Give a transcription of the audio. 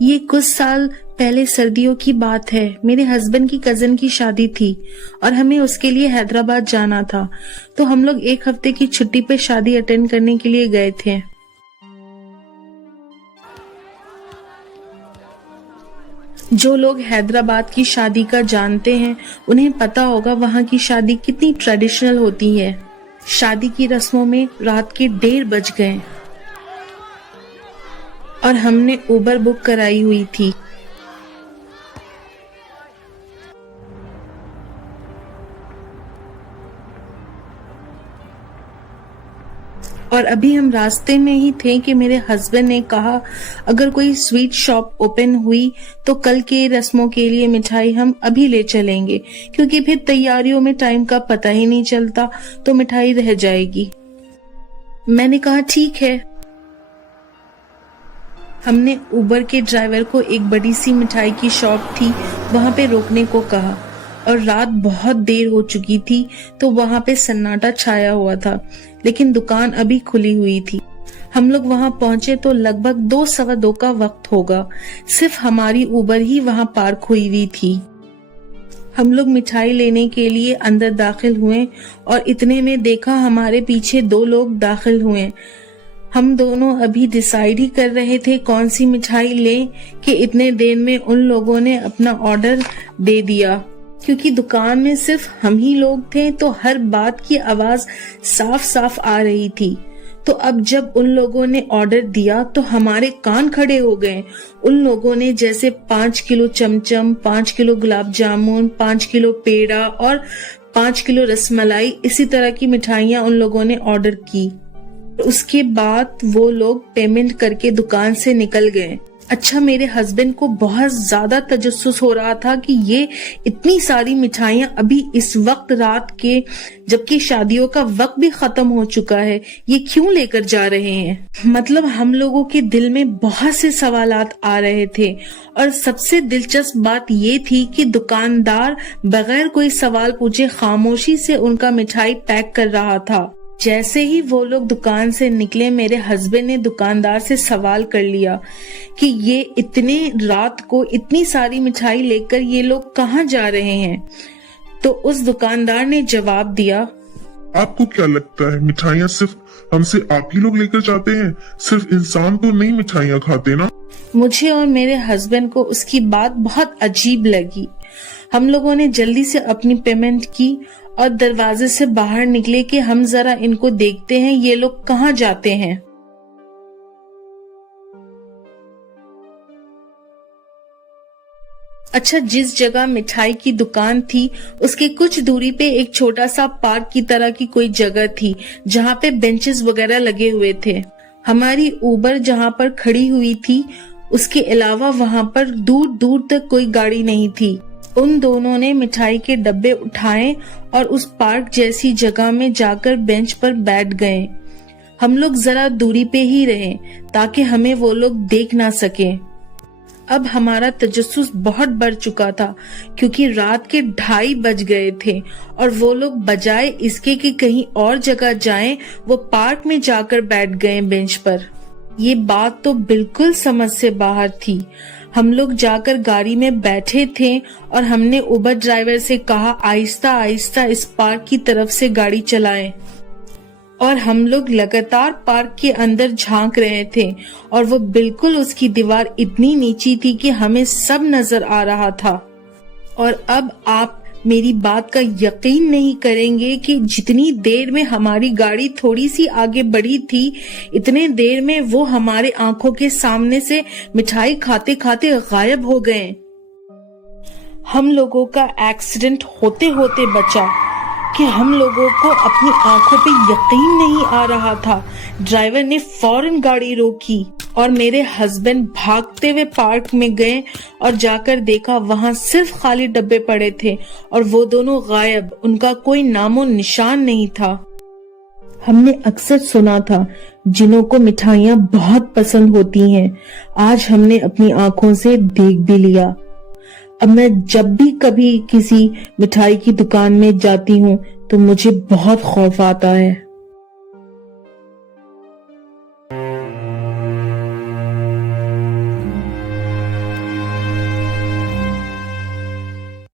یہ کچھ سال پہلے سردیوں کی بات ہے. میرے ہسبینڈ کی کزن کی شادی تھی اور ہمیں اس کے لیے حیدرآباد جانا تھا، تو ہم لوگ ایک ہفتے کی چھٹی پہ شادی اٹینڈ کرنے کے لیے گئے تھے. جو لوگ حیدرآباد کی شادی کا جانتے ہیں انہیں پتا ہوگا وہاں کی شادی کتنی ٹریڈیشنل ہوتی ہے. شادی کی رسموں میں رات کے 1:30 بج گئے اور ہم نے اوبر بک کرائی ہوئی تھی. اور ابھی ہم راستے میں ہی تھے کہ میرے ہسبینڈ نے کہا اگر کوئی سویٹ شاپ اوپن ہوئی تو کل کے رسموں کے لیے مٹھائی ہم ابھی لے چلیں گے، کیونکہ پھر تیاریوں میں ٹائم کا پتہ ہی نہیں چلتا تو مٹھائی رہ جائے گی. میں نے کہا ٹھیک ہے. ہم نے اوبر کے ڈرائیور کو ایک بڑی سی مٹھائی کی شاپ تھی وہاں پہ روکنے کو کہا، اور رات بہت دیر ہو چکی تھی تو وہاں پہ سناٹا چھایا ہوا تھا، لیکن دکان ابھی کھلی ہوئی تھی. ہم لوگ وہاں پہنچے تو لگ بھگ 2:15 کا وقت ہوگا. صرف ہماری اوبر ہی وہاں پارک ہوئی ہوئی تھی. ہم لوگ مٹھائی لینے کے لیے اندر داخل ہوئے اور اتنے میں دیکھا ہمارے پیچھے 2 لوگ داخل ہوئے. ہم دونوں ابھی ڈیسائیڈ ہی کر رہے تھے کون سی مٹھائی لیں کہ اتنے دیر میں ان لوگوں نے اپنا آرڈر دے دیا. کیونکہ دکان میں صرف ہم ہی لوگ تھے تو ہر بات کی آواز صاف صاف آ رہی تھی. تو اب جب ان لوگوں نے آرڈر دیا تو ہمارے کان کھڑے ہو گئے. ان لوگوں نے جیسے 5 کلو چمچم، 5 کلو گلاب جامن، 5 کلو پیڑا اور 5 کلو رس ملائی، اسی طرح کی مٹھائیاں ان لوگوں نے آرڈر کی. اس کے بعد وہ لوگ پیمنٹ کر کے دکان سے نکل گئے. اچھا، میرے ہسبینڈ کو بہت زیادہ تجسس ہو رہا تھا کہ یہ اتنی ساری مٹھائیاں ابھی اس وقت رات کے، جبکہ شادیوں کا وقت بھی ختم ہو چکا ہے، یہ کیوں لے کر جا رہے ہیں. مطلب ہم لوگوں کے دل میں بہت سے سوالات آ رہے تھے، اور سب سے دلچسپ بات یہ تھی کہ دکاندار بغیر کوئی سوال پوچھے خاموشی سے ان کا مٹھائی پیک کر رہا تھا. جیسے ہی وہ لوگ دکان سے نکلے میرے ہسبینڈ نے دکاندار سے سوال کر لیا کہ یہ اتنے رات کو اتنی ساری مٹھائی لے کر یہ لوگ کہاں جا رہے ہیں. تو اس دکاندار نے جواب دیا، آپ کو کیا لگتا ہے مٹھائیاں صرف ہم سے آپ ہی لوگ لے کر جاتے ہیں؟ صرف انسان تو نہیں مٹھائیاں کھاتے نا. مجھے اور میرے ہسبینڈ کو اس کی بات بہت عجیب لگی. ہم لوگوں نے جلدی سے اپنی پیمنٹ کی اور دروازے سے باہر نکلے کہ ہم ذرا ان کو دیکھتے ہیں یہ لوگ کہاں جاتے ہیں. اچھا، جس جگہ مٹھائی کی دکان تھی اس کے کچھ دوری پہ ایک چھوٹا سا پارک کی طرح کی کوئی جگہ تھی جہاں پہ بینچز وغیرہ لگے ہوئے تھے. ہماری اوبر جہاں پر کھڑی ہوئی تھی اس کے علاوہ وہاں پر دور دور تک کوئی گاڑی نہیں تھی. ان دونوں نے مٹھائی کے ڈبے اٹھائے اور اس پارک جیسی جگہ میں جا کر بینچ پر بیٹھ گئے. ہم لوگ ذرا دوری پہ ہی رہے تاکہ ہمیں وہ لوگ دیکھ نہ سکیں. اب ہمارا تجسس بہت بڑھ چکا تھا کیونکہ رات کے 2:30 بج گئے تھے اور وہ لوگ بجائے اس کے کہ کہیں اور جگہ جائیں وہ پارک میں جا کر بیٹھ گئے بینچ پر. یہ بات تو بالکل سمجھ سے باہر تھی. ہم لوگ جا کر گاڑی میں بیٹھے تھے اور ہم نے اوبر ڈرائیور سے کہا آہستہ آہستہ اس پارک کی طرف سے گاڑی چلائیں. اور ہم لوگ لگاتار پارک کے اندر جھانک رہے تھے اور وہ بالکل اس کی دیوار اتنی نیچی تھی کہ ہمیں سب نظر آ رہا تھا. اور اب آپ میری بات کا یقین نہیں کریں گے کہ جتنی دیر میں ہماری گاڑی تھوڑی سی آگے بڑھی تھی اتنے دیر میں وہ ہمارے آنکھوں کے سامنے سے مٹھائی کھاتے کھاتے غائب ہو گئے. ہم لوگوں کا ایکسیڈنٹ ہوتے ہوتے بچا کہ ہم لوگوں کو اپنی آنکھوں پہ یقین نہیں آ رہا تھا. ڈرائیور نے فوراً گاڑی روکی اور میرے ہسبینڈ بھاگتے ہوئے پارک میں گئے اور جا کر دیکھا وہاں صرف خالی ڈبے پڑے تھے اور وہ دونوں غائب، ان کا کوئی نام و نشان نہیں تھا. ہم نے اکثر سنا تھا جنوں کو مٹھائیاں بہت پسند ہوتی ہیں. آج ہم نے اپنی آنکھوں سے دیکھ بھی لیا. اب میں جب بھی کبھی کسی مٹھائی کی دکان میں جاتی ہوں تو مجھے بہت خوف آتا ہے.